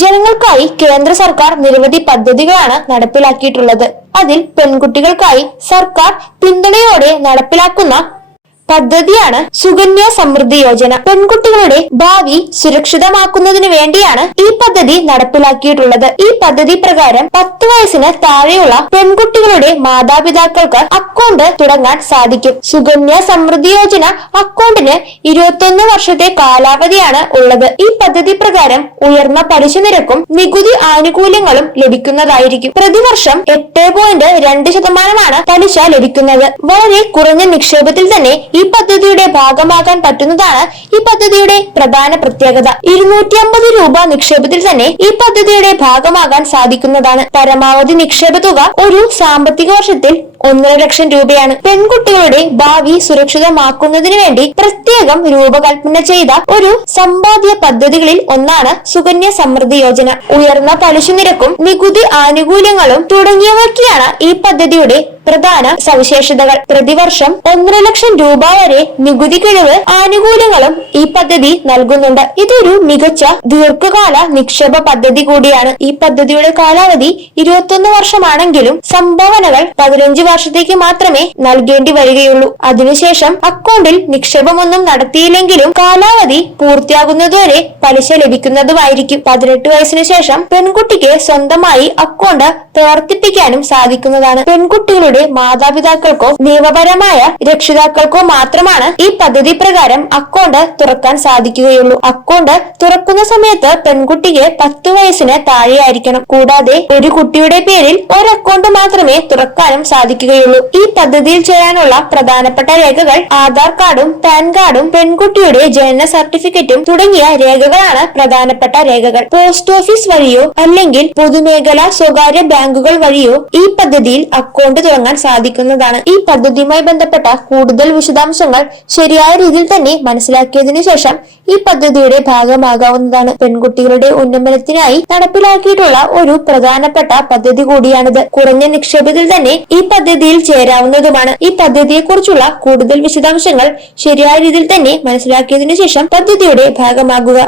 ജനങ്ങൾക്കായി കേന്ദ്ര സർക്കാർ നിരവധി പദ്ധതികളാണ് നടപ്പിലാക്കിയിട്ടുള്ളത്. അതിൽ പെൺകുട്ടികൾക്കായി സർക്കാർ പിന്തുണയോടെ നടപ്പിലാക്കുന്ന പദ്ധതിയാണ് സുകന്യ സമൃദ്ധി യോജന. പെൺകുട്ടികളുടെ ഭാവി സുരക്ഷിതമാക്കുന്നതിന് വേണ്ടിയാണ് ഈ പദ്ധതി നടപ്പിലാക്കിയിട്ടുള്ളത്. ഈ പദ്ധതി പ്രകാരം 10 വയസ്സിന് താഴെയുള്ള പെൺകുട്ടികളുടെ മാതാപിതാക്കൾക്ക് അക്കൗണ്ട് തുടങ്ങാൻ സാധിക്കും. സുകന്യ സമൃദ്ധി യോജന അക്കൗണ്ടിന് 21 വർഷത്തെ കാലാവധിയാണ് ഉള്ളത്. ഈ പദ്ധതി പ്രകാരം ഉയർന്ന പലിശ നിരക്കും നികുതി ആനുകൂല്യങ്ങളും ലഭിക്കുന്നതായിരിക്കും. പ്രതിവർഷം 8.2% പലിശ ലഭിക്കുന്നത്. വളരെ കുറഞ്ഞ നിക്ഷേപത്തിൽ തന്നെ ഈ പദ്ധതിയുടെ ഭാഗമാകാൻ പറ്റുന്നതാണ് ഈ പദ്ധതിയുടെ പ്രധാന പ്രത്യേകത. 250 രൂപ നിക്ഷേപത്തിൽ തന്നെ ഈ പദ്ധതിയുടെ ഭാഗമാകാൻ സാധിക്കുന്നതാണ്. പരമാവധി നിക്ഷേപ തുക ഒരു സാമ്പത്തിക വർഷത്തിൽ 1.5 ലക്ഷം രൂപയാണ്. പെൺകുട്ടികളുടെ ഭാവി സുരക്ഷിതമാക്കുന്നതിന് വേണ്ടി പ്രത്യേകം രൂപകൽപ്പന ചെയ്ത ഒരു സമ്പാദ്യ പദ്ധതികളിൽ ഒന്നാണ് സുകന്യ സമൃദ്ധി യോജന. ഉയർന്ന പലിശ നിരക്കും നികുതി ആനുകൂല്യങ്ങളും തുടങ്ങിയവയ്ക്കാണ് ഈ പദ്ധതിയുടെ പ്രധാന സവിശേഷതകൾ. പ്രതിവർഷം 1.5 ലക്ഷം രൂപ വരെ നികുതി കിഴിവ് ആനുകൂല്യങ്ങളും ഈ പദ്ധതി നൽകുന്നുണ്ട്. ഇതൊരു മികച്ച ദീർഘകാല നിക്ഷേപ പദ്ധതി കൂടിയാണ്. ഈ പദ്ധതിയുടെ കാലാവധി 21 വർഷമാണെങ്കിലും സംഭാവനകൾ 15 വർഷത്തേക്ക് മാത്രമേ നൽകേണ്ടി വരികയുള്ളൂ. അതിനുശേഷം അക്കൗണ്ടിൽ നിക്ഷേപമൊന്നും നടത്തിയില്ലെങ്കിലും കാലാവധി പൂർത്തിയാകുന്നതുവരെ പലിശ ലഭിക്കുന്നതുമായിരിക്കും. 18 വയസ്സിന് ശേഷം പെൺകുട്ടിക്ക് സ്വന്തമായി അക്കൗണ്ട് പ്രവർത്തിപ്പിക്കാനും സാധിക്കുന്നതാണ്. പെൺകുട്ടികളുടെ മാതാപിതാക്കൾക്കോ നിയമപരമായ രക്ഷിതാക്കൾക്കോ മാത്രമാണ് ഈ പദ്ധതി പ്രകാരം അക്കൗണ്ട് തുറക്കാൻ സാധിക്കുകയുള്ളൂ. അക്കൗണ്ട് തുറക്കുന്ന സമയത്ത് പെൺകുട്ടിക്ക് 10 വയസ്സിന് താഴെയായിരിക്കണം. കൂടാതെ ഒരു കുട്ടിയുടെ പേരിൽ ഒരു അക്കൗണ്ട് മാത്രമേ തുറക്കാനും സാധിക്കുകയുള്ളൂ. ഈ പദ്ധതിയിൽ ചേരാനുള്ള പ്രധാനപ്പെട്ട രേഖകൾ ആധാർ കാർഡും പാൻ കാർഡും പെൺകുട്ടിയുടെ ജനന സർട്ടിഫിക്കറ്റും തുടങ്ങിയ രേഖകളാണ് പ്രധാനപ്പെട്ട രേഖകൾ. പോസ്റ്റ് ഓഫീസ് വഴിയോ അല്ലെങ്കിൽ പൊതുമേഖലാ സ്വകാര്യ ബാങ്കുകൾ വഴിയോ ഈ പദ്ധതിയിൽ അക്കൗണ്ട് തുടങ്ങാൻ സാധിക്കുന്നതാണ്. ഈ പദ്ധതിയുമായി ബന്ധപ്പെട്ട കൂടുതൽ വിശദാംശങ്ങൾ ശരിയായ രീതിയിൽ തന്നെ മനസ്സിലാക്കിയതിനു ശേഷം ഈ പദ്ധതിയുടെ ഭാഗമാകാവുന്നതാണ്. പെൺകുട്ടികളുടെ ഉന്നമനത്തിനായി നടപ്പിലാക്കിയിട്ടുള്ള ഒരു പ്രധാനപ്പെട്ട പദ്ധതി കൂടിയാണിത്. കുറഞ്ഞ നിക്ഷേപത്തിൽ തന്നെ ഈ പദ്ധതിയിൽ ചേരാവുന്നതുമാണ്. ഈ പദ്ധതിയെ കുറിച്ചുള്ള കൂടുതൽ വിശദാംശങ്ങൾ ശരിയായ രീതിയിൽ തന്നെ മനസ്സിലാക്കിയതിനു ശേഷം പദ്ധതിയുടെ ഭാഗമാകുക.